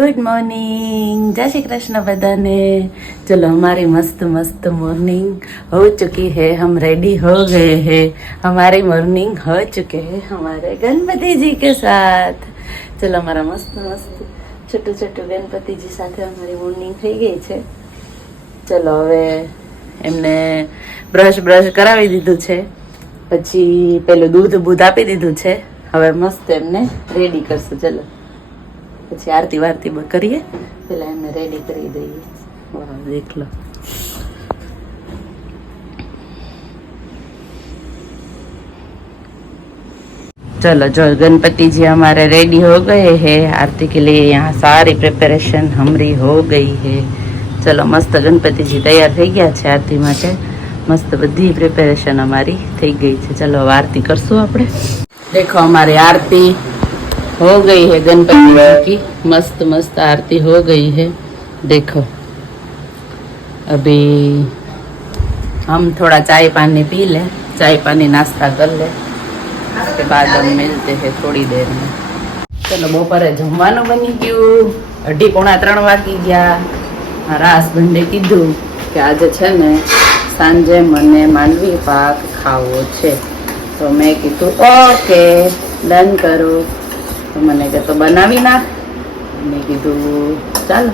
Good morning, जय श्री कृष्ण बधाने। चलो हमारी मस्त मस्त मॉर्निंग हो चुकी है, हम रेडी हो गए हैं, हमारी मॉर्निंग हो चुके हैं हमारे गणपति जी के साथ। चलो हमारा मस्त मस्त छोटू छोटू गणपति जी સાથે અમારી મોર્નિંગ થઈ ગઈ છે। ચલો હવે એમને બ્રશ કરાવી દીધું છે, પછી પેલું દૂધ બૂધ આપી દીધું છે, હવે મસ્ત એમને રેડી કરશું। ચલો પછી આરતી વારતી કરીએ, પેલા એમને રેડી કરી દઈએ। વાહ દેખ લો, चलो जो गणपति जी हमारे रेडी हो गए हैं आरती के लिए, यहाँ सारी प्रिपरेशन हमारी हो गई है। चलो मस्त गणपति जी तैयार થઈ ગયા છે આરતી માટે, મસ્ત બધી પ્રિપેરેશન हमारी થઈ ગઈ છે। चलो आरती करશું આપણે। देखो हमारी आरती हो गई है, गणपति जी की मस्त मस्त आरती हो गई है। देखो अभी हम थोड़ा चाय पानी पी ले, चाय पानी नाश्ता कर ले, उसके बाद हम मिलते हैं थोड़ी देर में। चलो बपोरे जमवानुं बनी गयुं, 2:30 वागी गया। मारा हसबंडे कीधुं के आज छे ने सांजे मने मांडवी पाक खावो छे, तो मैं कीधुं ओके डन करो। तो मैंने कहा तो बनावी नाख, मैं कीधुं चालो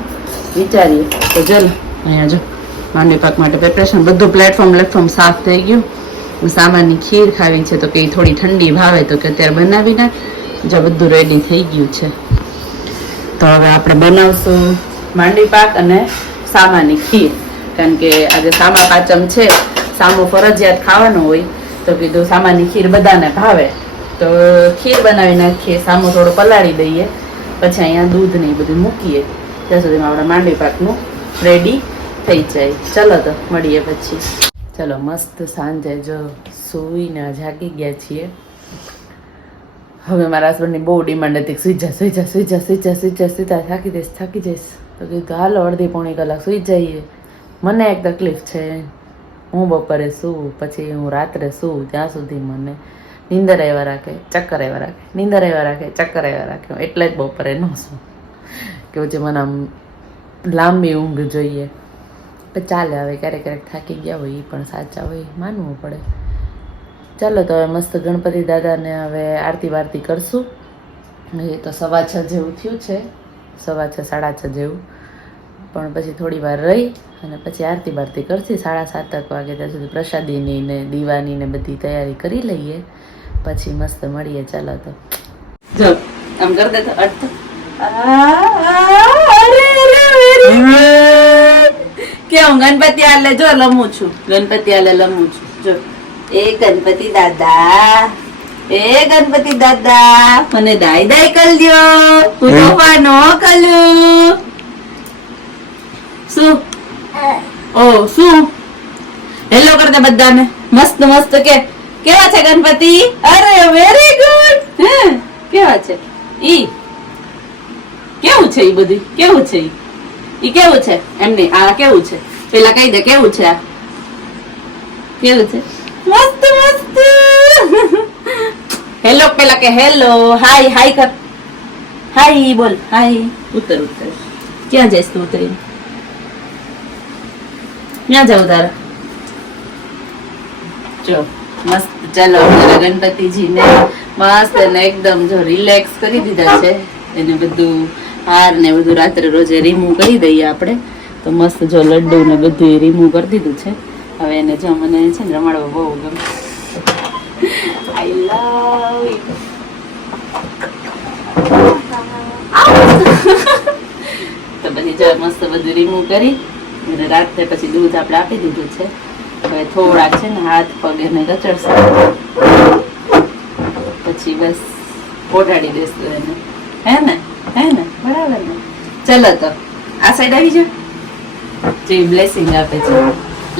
विचारीए। तो चलो अहींया जो मांडवी पाक माटे प्रिपरेशन बधुं प्लेटफॉर्म साफ थई गयुं। सामानी खीर खावी छे तो कई थोड़ी ठंडी भावे तो के त्यारे बनावी नाख, जो बधुं रेडी थई गयुं छे। तो हवे आपणे बनावशुं मांडवी पाक अने सामानी खीर, कारण के आज सामा पाचम छे, सामो फरजियात खावानो होय तो कीधुं सामानी खीर बधाने भावे, तो खीर बनावी नाखीए, सामो थोड़ो पलाળી दઈએ, પછી અહીંયા दूध ને બધું મૂકીએ, ત્યાં સુધીમાં આપણા मांडवी પાકનું રેડી થઈ જાય। ચલો તો મળીએ પછી। ચલો મસ્ત સાંજે જો સૂઈને જાગી ગયા છીએ। હવે મારા હસબન્ડની બહુ ડિમાન્ડ હતી, સુઈ જા થાકી જઈશ, તો કીધું હાલો અડધી પોણી કલાક સુઈ જઈએ। મને એક તકલીફ છે, હું બપોરે સૂવું પછી હું રાત્રે સૂવું ત્યાં સુધી મને નીંદર આવ્યા રાખે, ચક્કર આવ્યા રાખે, નીંદર આવ્યા રાખે, ચક્કર આવ્યા રાખે, એટલે જ બપોરે ન સૂવું કે પછી મને આમ લાંબી ઊંઘ જોઈએ। પણ ચાલે, હવે ક્યારેક ક્યારેક થાકી ગયા હોય એ પણ સાચા હોય, માનવું પડે। ચાલો તો હવે મસ્ત ગણપતિ દાદાને હવે આરતી વારતી કરશું। એ તો 6:15 જેવું થયું છે, 6:15 6:30 જેવું, પણ પછી થોડી વાર રહી અને પછી આરતી બારતી કરશી। 7:30 વાગે ત્યાં સુધી પ્રસાદીની ને દીવાની ને બધી તૈયારી કરી લઈએ, પછી મસ્ત મળીએ। ચાલો તો જો આમ કર દે તો અટ કે હું ગણપતિ આલે જો લમું છું, ગણપતિ આલે લમું છું જો। એ ગણપતિ દાદા મને દાય દાય કલજો, હું તોફાનો કલું શું ઓ શું હેલો કર દે બધાને મસ્ત મસ્ત કે કેવા છે ગણપતિ? અરે વેરી ગુડ। હે કેવા છે ઈ? કેવું છે ઈ બધું? કેવું છે ઈ કેવું છે? એમને આ કેવું છે? પેલા કહી દે કેવું છે? આ કેવું છે? મસ્ત મસ્ત। હેલો પેલા કે હેલો, હાય હાય કર, હાય બોલ, હાય। ઉતર ઉતર, ક્યાં જઈશ તું? ઉતરી ક્યાં જાવ તારે? જો મસ્ત ચાલો ગણપતિજી ને મસ્ત ને એકદમ જો રિલેક્સ કરી દીધા છે। એને બધું હાર ને બધું રાત્રે રોજે રિમૂવ કરી દઈએ આપણે, તો મસ્ત જો લડ્ડુ ને બધું રિમૂવ કરી દીધું છે। હવે એને જો મને છે ને રમાડવા બહુ ગમે, આઈ લવ યુ। તો પછી જો મસ્ત બધું રિમૂવ કરી અને રાત્રે પછી દૂધ આપણે આપી દીધું છે। હવે થોડાક છે ને હાથ પગ એને રચડશે, પછી બસ ઓઢાડી દેશું એને, હે ને બરાબર ને? ચલો તો આ સાઈડ આવી જાઓ, જે બ્લેસિંગ આપે છે।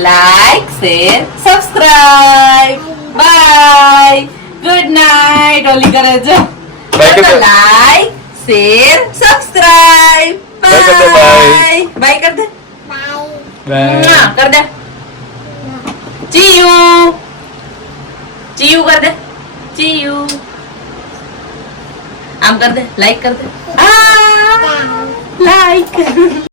Like share subscribe, bye, good night. ઓલી કરે જો like share subscribe, bye bye કર દે, બાય કર દે, ચીયू कर दे, चीयू आम कर दे, लाइक कर दे,